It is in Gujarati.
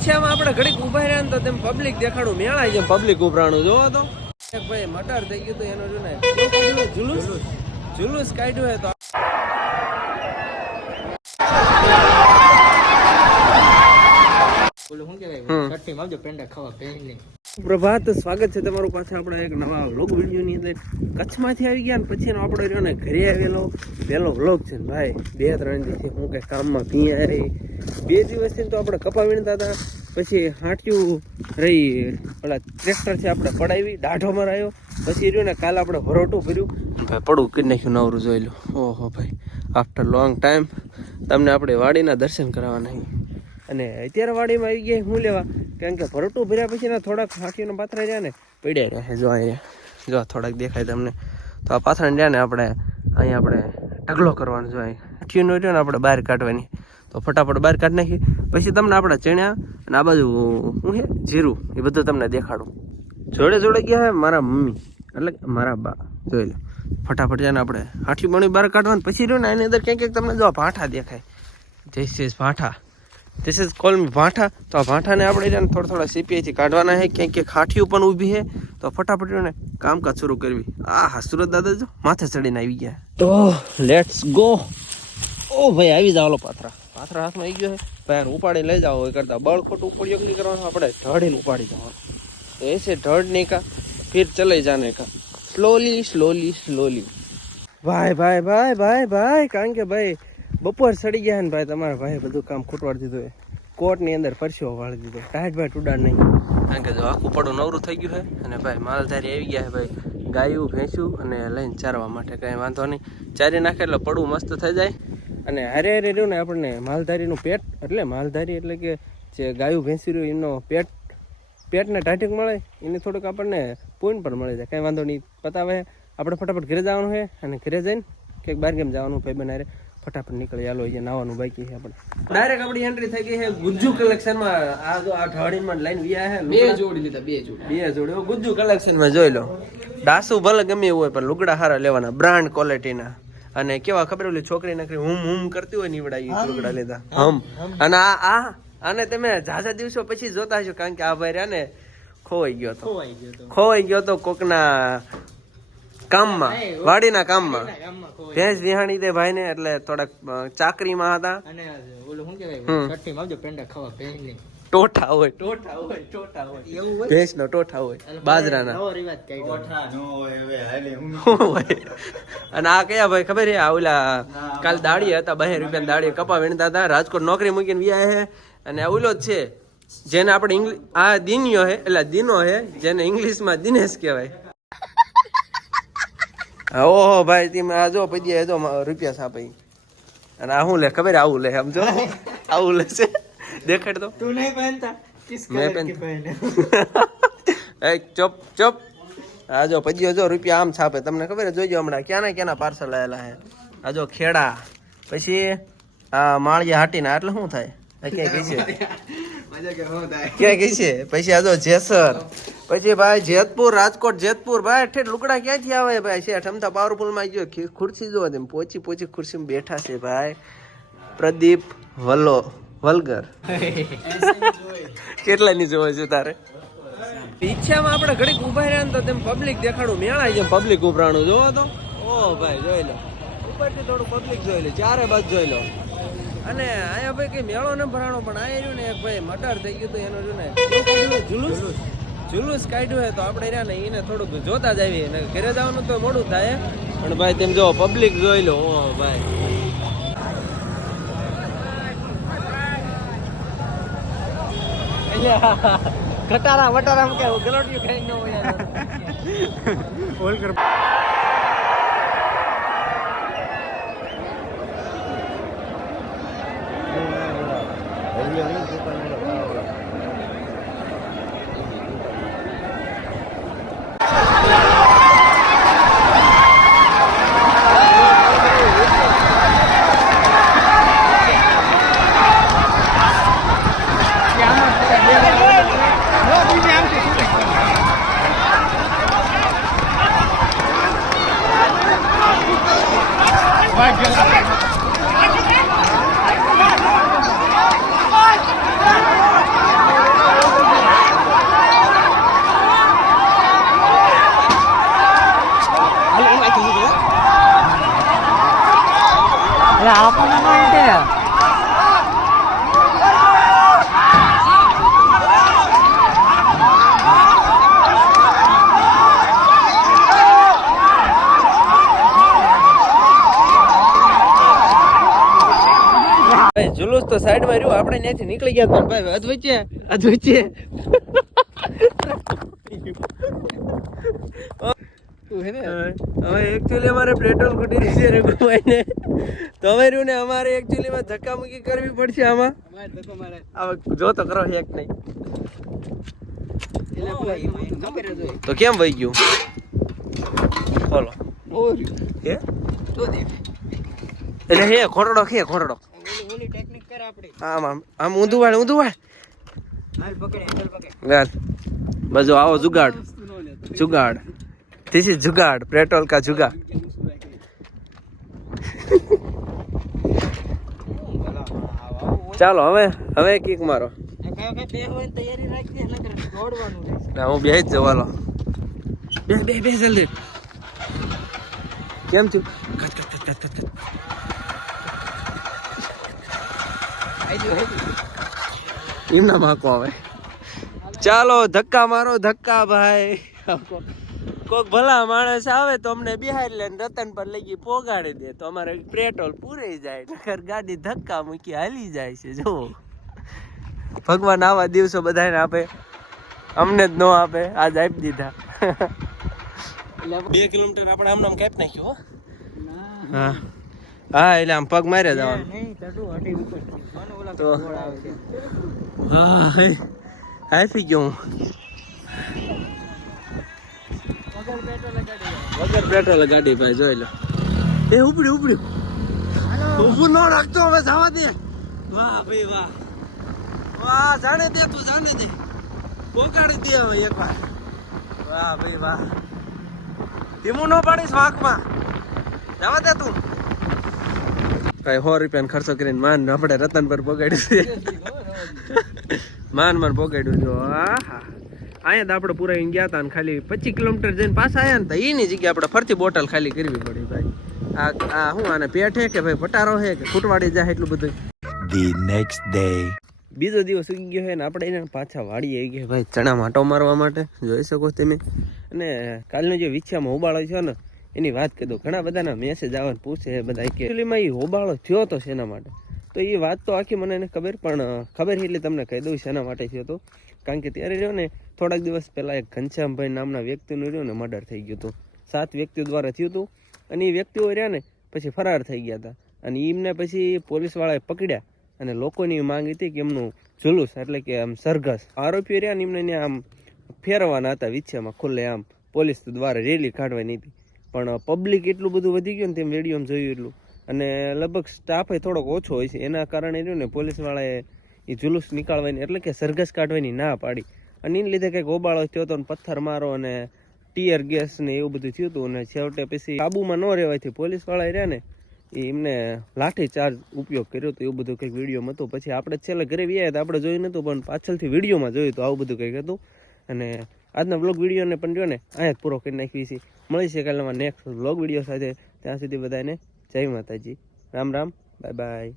ઈચ્છામાં આપણે ઘડીક ઉભા રહ્યા ને તો તેમ પબ્લિક દેખાડું મેળાય છે પબ્લિક ઉભરાણું જોવો તો એક ભાઈ મર્ડર થઈ ગયું તો એનો જો ને જુલુસ જુલુસ કાઢ્યું હોય તો પ્રભાત સ્વાગત છે તમારું પાછા આપણા એક નવા વ્લોગ વિડીયોની અંદર કચ્છમાંથી આવી ગયા ને પછી આપણે રહ્યો ને ઘરે આવેલો પહેલો વ્લોગ છે ને ભાઈ 2-3 દિવસથી હું કંઈ કામમાં પી આવી 2 દિવસથી તો આપણે કપા વીણતા હતા પછી હાંટ્યું રહી પેલા ટ્રેક્ટરથી આપણે પડાવી દાઢો મરાયો પછી રહ્યું ને કાલે આપણે ભરોટું કર્યું ભાઈ પડું કરી નાખ્યું નવરું જોઈ લો ઓહો ભાઈ આફ્ટર લોંગ ટાઈમ તમને આપણે વાડીના દર્શન કરાવવાના અને અત્યારે વાડીમાં આવી ગયા શું લેવા કારણ કે ભરટું ભર્યા પછી ના થોડાક હાથીઓના પાથરા રહ્યા ને પડ્યા રહ્યા જો અહીંયા જો થોડાક દેખાય તમને તો આ પાથરા રહ્યા ને આપણે અહીંયા આપણે ઢગલો કરવાનો જો હાથીઓનો રહ્યો ને આપણે બહાર કાઢવાની તો ફટાફટ બહાર કાઢી નાખીએ પછી તમને આપણા ચણ્યા અને આ બાજુ શું છે જીરું એ બધું તમને દેખાડું જોડે જોડે ગયા હે મારા મમ્મી એટલે મારા બા જોઈ લો ફટાફટ જાય ને આપણે હાથી બની બહાર કાઢવાનું પછી રહ્યું ને એની અંદર ક્યાંક ક્યાંક તમને જો ભાંઠા દેખાય ધીસ ઇઝ ભાંઠા ધીસ ઇઝ કોલ મી ભાંઠા તો આ ભાંઠાને આપણે છે ને થોડા સીપીઆઈથી કાઢવાના છે ક્યાંક ક્યાંક હાઠીઓ પણ ઊભી છે તો ફટાફટ ને કામકાજ શરૂ કરવી હા સુરત દાદા જો માથે ચડીને આવી ગયા તો લેટ્સ ગો ઓ ભાઈ આવી જાવ પાથરા હાથમાં આવી ગયો છે ભાઈ ઉપાડી લઈ જાઓ એ કરતા બળ ખોટું ઉપયોગ નહીં કરવાનો આપણે ઢળીને ઉપાડી જવાનું ऐसे ढड़ नहीं का फिर चले जाने का स्लोली स्लोली स्लोली भाई भाई भाई भाई भाई કારણ કે ભાઈ બપોર સડી ગયા ને ભાઈ તમારા ભાઈ બધું કામ ખૂટવાડી દીધું કોટની અંદર પરસ્યો વાળી દીધો ટાઈટ ભાઈ ઉડાડ નહીં કારણ કે જો આખું પડું નવરું થઈ ગયું છે અને ભાઈ માલધારી આવી ગયા છે ભાઈ ગાયું ભેંસું અને લઈને ચારવા માટે કંઈ વાંધો નહીં ચારી નાખે એટલે પડું મસ્ત થઈ જાય અને હારે હારે રહ્યું ને આપણને માલધારીનું પેટ એટલે માલધારી એટલે કે જે ગાયું ભેંસી રહ્યું એનો પેટને ટાઢીક મળે એને થોડુંક આપણને પૂન પણ મળી જાય કાંઈ વાંધો નહીં પતાવે આપણે ફટાફટ ઘરે જવાનું છે અને ઘરે જઈને કંઈક બાર ગેમ જવાનું ભાઈ બનારે ફટાફટ નીકળી ચાલો અહીંયા નાવાનું બાકી છે આપણે ડાયરેક્ટ આપણી એન્ટ્રી થઈ ગઈ છે ગુજ્જુ કલેક્શનમાં આ જો આ ઢાળીમાં લાઈન વ્યા છે બે જોડી લીધા બે જોડી ગુજ્જુ કલેક્શનમાં જોઈ લો ડાસુ ભલે ગમે એવું હોય પણ લુગડા સારા લેવાના બ્રાન્ડ ક્વોલિટીના અને કેવા ખબર ઓલી છોકરી નકરી હુમ કરતી હોય નીવડાઈ લુગડા લીધા અને આ અને તમે ઝાઝા દિવસો પછી જોતા હશો કારણ કે આ ભાઈ રહ્યા ને ખોવાઈ ગયો તો કોકના કામમાં વાડીના કામમાં ભેંસ વિહાણી દે ભાઈ ને એટલે થોડાક ચાકરીમાં હતા ટોઠા હોય ભેંસ નો ટોઠા હોય બાજરાના અને આ કયા ભાઈ ખબર છે આ ઓલા કાલ દાડી હતા 2 રૂપિયા દાડી કપા વીણતા હતા રાજકોટ નોકરી મૂકીને વ્યા છે અને ઓલો જ છે જેને આપણે આ દિનિયો હે એટલે દિનો હે જેને ઇંગ્લિશમાં દિનેશ કહેવાય ઓહો ભાઈ તમે આ જો પછી જો રૂપિયા છાપી અને આ શું લે ખબર આવું લે સમજો આવું લે છે દેખાડ દો તું નહીં પહેનતા મેં પહેનતા ચોપ ચોપ આ જો પછી જો રૂપિયા આમ છાપે તમને ખબર જોઈજો હમણાં ક્યાંના પાર્સલ આવેલા હે આ જો ખેડા પછી આ માળિયા હાટીના એટલે શું થાય ક્યાં કઈ છે પછી આ જો જેસર પછી ભાઈ જેતપુર રાજકોટ જેતપુર ભાઈ ઠેઠ લુકડા ક્યાંથી આવે ભાઈ છે ઠમતા પાવરફુલ માં જો ખુરશી જો તેમ પોચી ખુરશીમાં બેઠા છે ભાઈ પ્રદીપ વલગર કેટલાની જોવે છે તારે ઈચ્છામાં આપણે ઘડીક ઉભા રહ્યા ને તો તેમ પબ્લિક દેખાડું મેળાય છે પબ્લિક ઉભરાણું જોવો તો ઓ ભાઈ જોઈ લો ઉપરથી થોડું પબ્લિક જોઈ લો ચારે બાજુ જોઈ લો અને અહીંયા ભાઈ કઈ મેળો ન ભરાણો પણ આ રહ્યું ને એક ભાઈ મર્ડર થઈ ગયું તો એનું રહ્યું ને જુલુસ કાઢ્યું હોય તો આપણે રહ્યા ને એને થોડુંક જોતા જ આવીએ ને ઘરે જવાનું તો મોડું થાય પણ ભાઈ તેમ જો પબ્લિક જોઈ લો ઓ ભાઈ કટારા વટારા કે ગલોટિયું ખાઈ ન હોય ઓલ કર આપણને મળે ભાઈ જુલુસ તો સાઈડમાં રહ્યું, આપણે ત્યાંથી નીકળી ગયા હતા ભાઈ. અધવચ્ચે હવે એકચ્યુઅલી અમારે પેટ્રોલ ખૂટી રહી છે રઘુભાઈને, તો હવે રહ્યું ને અમારે એકચ્યુઅલીમાં ધક્કામુક્કી કરવી પડશે આમાં. હવે જો તો કરો એક નહીં તો કેમ વહી ગયું બોલો કે એટલે હે ખોરડો આમ આમ આમ ઊંધું વાળ બજો આવો જુગાડ ધીસ ઇઝ જુગાડ, પેટ્રોલ કા જુગાડ. ચાલો હવે કિક મારો. ના હું બે જ જવાલો. બે જલ્દી. કેમ છું? એમના માકો આવે. ચાલો ધક્કા મારો ધક્કા ભાઈ. કોક ભલા માણસ આવે તો અમને બિહાર લે રતન પર લઈ ગઈ પોગાડી દે તો અમારે પેટ્રોલ પૂરાઈ જાય, નકર ગાડી ધક્કા મૂકી હાલી જાય છે. જો ભગવાન આવા દિવસો બધાને આપે, અમને જ ન આપે, આજ આપી દીધા. 2 કિલોમીટર આપણે આમ કાપ નાખ્યું. હા હા એટલે આમ પગ મારે જવાનું તો હા હાફી ગયો હું. વગર પેટ્રોલ ગાડી ભાઈ જોઈ લો. એ ઉપડ્યું ઊભું ન રાખતો, હવે જવા દે. વાહ ભાઈ વાહ જાણે દે તું, જાણે દે, પોકાડી દે હવે એકવાર. વાહ ભાઈ વાહ, ધીમું ન પાડીશ વાંકમાં, જવા દે તું. કઈ 100 રૂપિયા ખર્ચો કરીને માન આપણે રતન પર પોગાડ્યું છે. માન પોગાડ્યું જો. હા અહીંયા તો આપણે પૂરા ગયા હતા ને ખાલી 25 કિલોમીટર જઈને પાછા આવ્યા ને તો એની જગ્યાએ આપણે ફરતી બોટલ ખાલી કરવી પડી ભાઈ. આ શું આને પેટ હે કે ભાઈ પટારો હે કે ફૂટવાડી જાય એટલું બધું. The next day. બીજો દિવસ ઉગી ગયો છે ને આપણે એને પાછા વાડી આવી ગયા ભાઈ ચણા માટો મારવા માટે, જોઈ શકો તમે. અને કાલનો જે વિછામાં હોબાળો છે ને એની વાત કરી દો. ઘણા બધાના મેસેજ આવે પૂછે બધા કે એકચ્યુઅલીમાં એ હોબાળો થયો તો શેના માટે, તો એ વાત તો આખી મને એને ખબર, પણ ખબર એટલે તમને કહી દઉં શેના માટે થયો હતો. કારણ કે ત્યારે રહ્યો ને થોડાક દિવસ પહેલાં એક ઘનશ્યામભાઈ નામના વ્યક્તિનું રહ્યું ને મર્ડર થઈ ગયું હતું. 7 વ્યક્તિઓ દ્વારા થયું હતું અને એ વ્યક્તિઓ રહ્યા ને પછી ફરાર થઈ ગયા હતા. અને એમને પછી પોલીસવાળાએ પકડ્યા અને લોકોની માંગ હતી કે એમનું જુલુસ એટલે કે આમ સરઘસ આરોપીઓ રહ્યા ને એમને આમ ફેરવાના હતા વિછામાં ખુલ્લે આમ પોલીસ દ્વારા રેલી કાઢવાની હતી. પણ પબ્લિક એટલું બધું વધી ગયું ને તેમ વિડીયોમાં જોયું એટલું, અને લગભગ સ્ટાફ થોડોક ઓછો હોય છે એના કારણે રહ્યું ને પોલીસવાળાએ એ જુલુસ નીકાળવાની એટલે કે સરઘસ કાઢવાની ના પાડી. અને એને લીધે કંઈક હોબાળો થયો હતો ને પથ્થર મારો અને ટીયર ગેસ ને એવું બધું થયું હતું. અને છેવટે પછી કાબુમાં ન રહેવાથી પોલીસવાળાએ રહ્યા ને એમને લાઠી ચાર્જ ઉપયોગ કર્યો હતો, એવું બધું કંઈક વિડીયોમાં હતું. પછી આપણે છેલ્લે ઘરે વ્યાયા હતા, આપણે જોયું નહોતું પણ પાછળથી વિડીયોમાં જોયું હતું આવું બધું કંઈક હતું. અને આજના બ્લોગ વિડીયોને પણ જો ને અહીંયા જ પૂરો કરી નાખવી છે. મળી છે કાલમાં નેક્સ્ટ બ્લોગ વિડીયો સાથે. ત્યાં સુધી બધાને જય માતાજી, રામ રામ, બાય બાય.